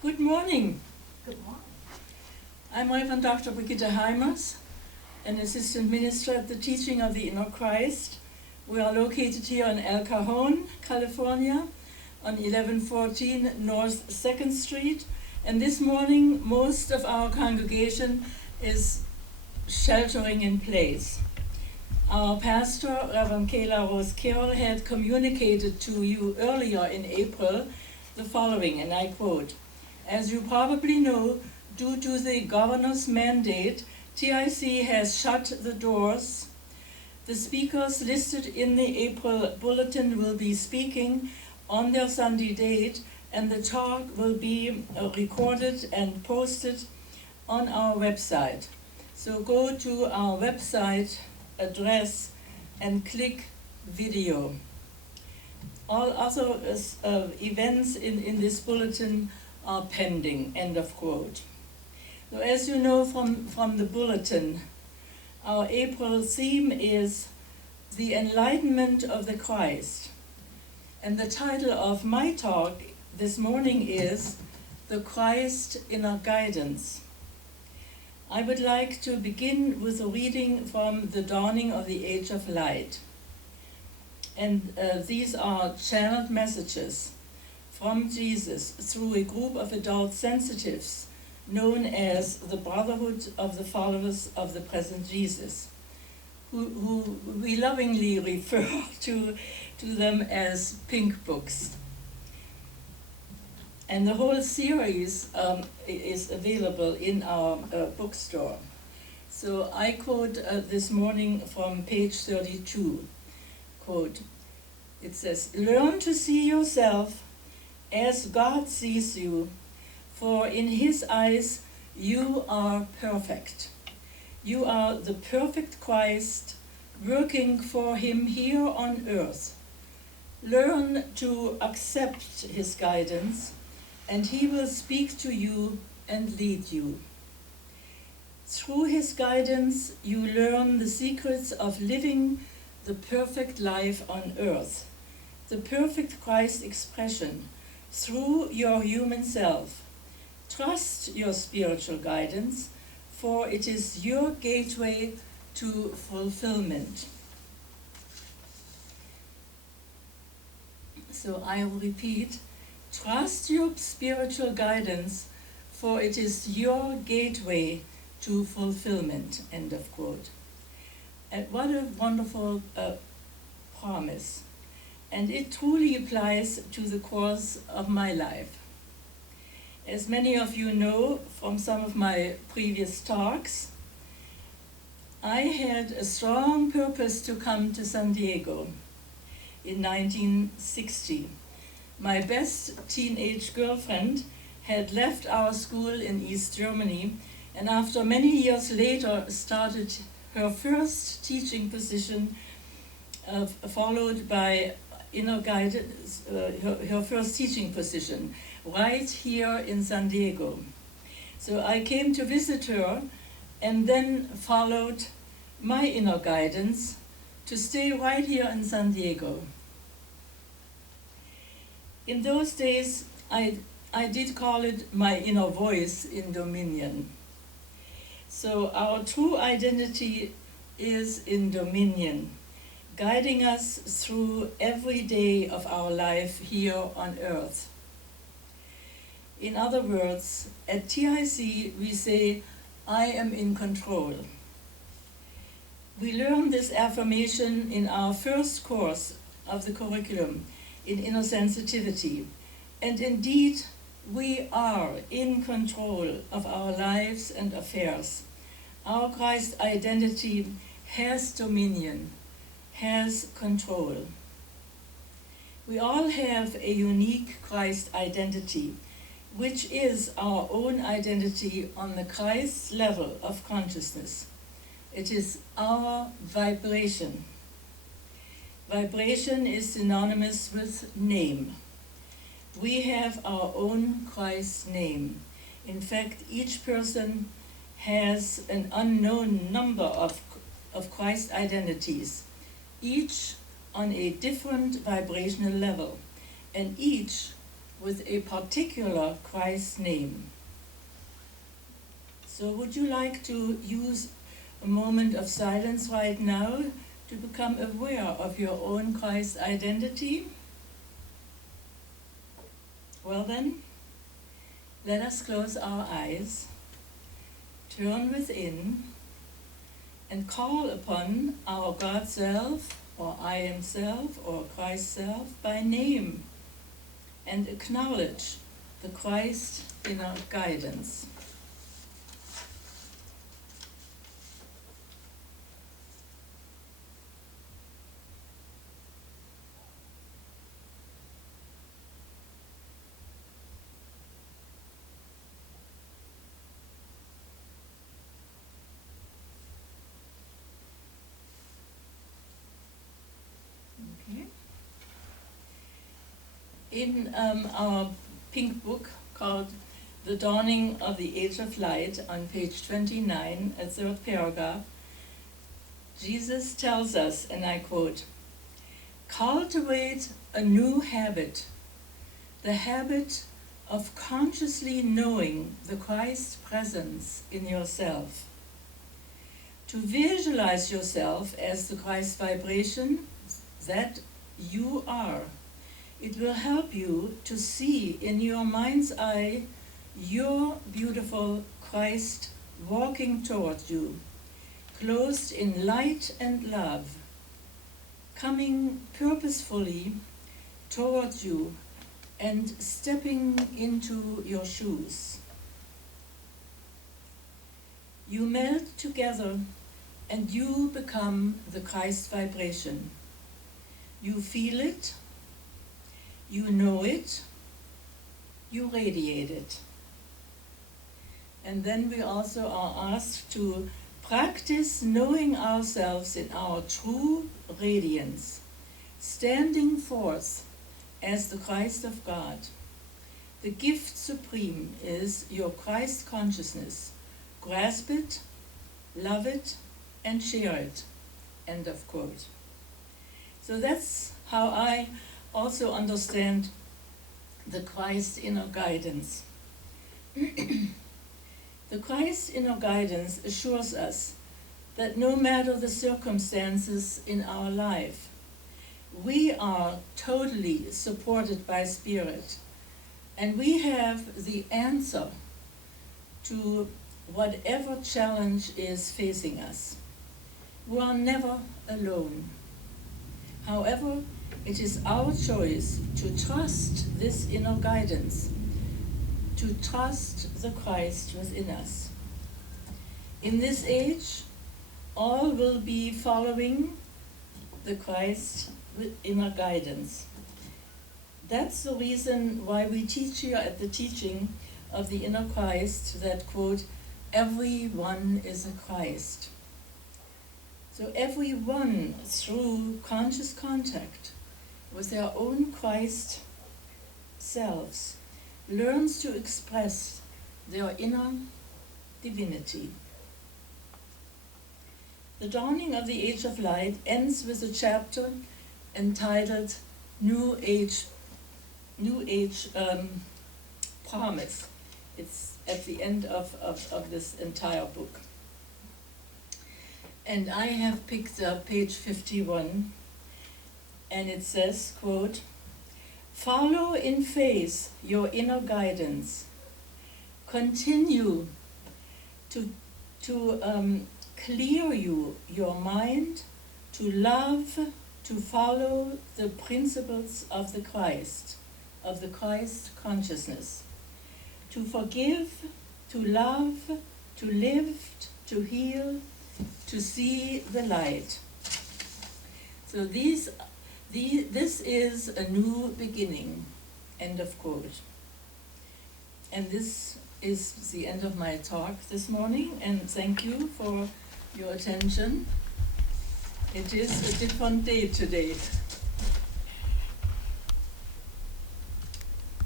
Good morning. Good morning. I'm Reverend Dr. Brigitte Heimers, an assistant minister at the Teaching of the Inner Christ. We are located here in El Cajon, California, on 1114 North 2nd Street. And this morning, most of our congregation is sheltering in place. Our pastor, Reverend Kayla Rose Carroll, had communicated to you earlier in April the following, and I quote, "As you probably know, due to the governor's mandate, TIC has shut the doors. The speakers listed in the April bulletin will be speaking on their Sunday date, and the talk will be recorded and posted on our website. So go to our website address and click video. All other events in this bulletin are pending," end of quote. So as you know from the bulletin, our April theme is the enlightenment of the Christ. And the title of my talk this morning is The Christ Inner Guidance. I would like to begin with a reading from the Dawning of the Age of Light. And these are channeled messages from Jesus through a group of adult sensitives known as the Brotherhood of the Followers of the Present Jesus, who we lovingly refer to them as pink books. And the whole series is available in our bookstore. So I quote this morning from page 32, quote, it says, "Learn to see yourself as God sees you, for in His eyes you are perfect. You are the perfect Christ working for Him here on earth. Learn to accept His guidance, and He will speak to you and lead you. Through His guidance, you learn the secrets of living the perfect life on earth, the perfect Christ expression through your human self. Trust your spiritual guidance, for it is your gateway to fulfillment." So I'll repeat. Trust your spiritual guidance, for it is your gateway to fulfillment, end of quote. And what a wonderful promise. And it truly applies to the course of my life. As many of you know from some of my previous talks, I had a strong purpose to come to San Diego in 1960. My best teenage girlfriend had left our school in East Germany, and after many years later started her first teaching position, followed by inner guidance, her first teaching position, right here in San Diego. So I came to visit her and then followed my inner guidance to stay right here in San Diego. In those days, I did call it my inner voice in Dominion. So our true identity is in Dominion, guiding us through every day of our life here on earth. In other words, at TIC we say, "I am in control." We learn this affirmation in our first course of the curriculum in inner sensitivity, and indeed we are in control of our lives and affairs. Our Christ identity has dominion, has control. We all have a unique Christ identity, which is our own identity on the Christ level of consciousness. It is our vibration. Vibration is synonymous with name. We have our own Christ name. In fact, each person has an unknown number of Christ identities, each on a different vibrational level, and each with a particular Christ name. So would you like to use a moment of silence right now to become aware of your own Christ identity? Well then, let us close our eyes, turn within, and call upon our God Self, or I Am Self, or Christ Self by name, and acknowledge the Christ inner guidance. In our pink book called The Dawning of the Age of Light, on page 29, a third paragraph, Jesus tells us, and I quote, "Cultivate a new habit, the habit of consciously knowing the Christ presence in yourself. To visualize yourself as the Christ vibration that you are. It will help you to see in your mind's eye your beautiful Christ walking toward you, clothed in light and love, coming purposefully toward you and stepping into your shoes. You melt together and you become the Christ vibration. You feel it, you know it, you radiate it." And then we also are asked to practice knowing ourselves in our true radiance, standing forth as the Christ of God. The gift supreme is your Christ consciousness. Grasp it, love it, and share it. End of quote. So that's how I also understand the Christ inner guidance. The Christ inner guidance assures us that no matter the circumstances in our life, we are totally supported by Spirit, and we have the answer to whatever challenge is facing us. We are never alone. However, it is our choice to trust this inner guidance, to trust the Christ within us. In this age, all will be following the Christ inner guidance. That's the reason why we teach here at the teaching of the inner Christ that, quote, "Everyone is a Christ." So everyone, through conscious contact with their own Christ selves, learns to express their inner divinity. The Dawning of the Age of Light ends with a chapter entitled New Age Promise. It's at the end of this entire book. And I have picked up page 51, and it says, quote, "Follow in faith your inner guidance. Continue to clear your mind, to love, to follow the principles of the Christ consciousness, to forgive, to love, to lift, to heal, to see the light." So this is a new beginning, end of quote. And this is the end of my talk this morning, and thank you for your attention. It is a different day today.